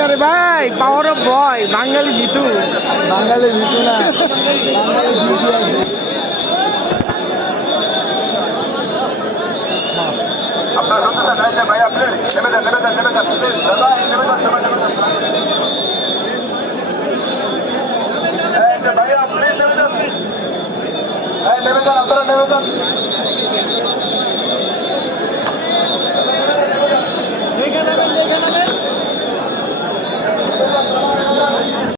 না রে ভাই, পাওয়ার অফ বয়, বাঙালি জিতু। বাঙালি জিতু না, বাঙালি জিতু আছে। আপনার শুনতেছেন ভাই, আপনি নেমে যান, নেমে যান, নেমে যান, প্লিজ দাদা, নেমে যান, নেমে যান, ভাইয়া প্লিজ নেমে যান, নেমে যান, আপনারা নেমে যান।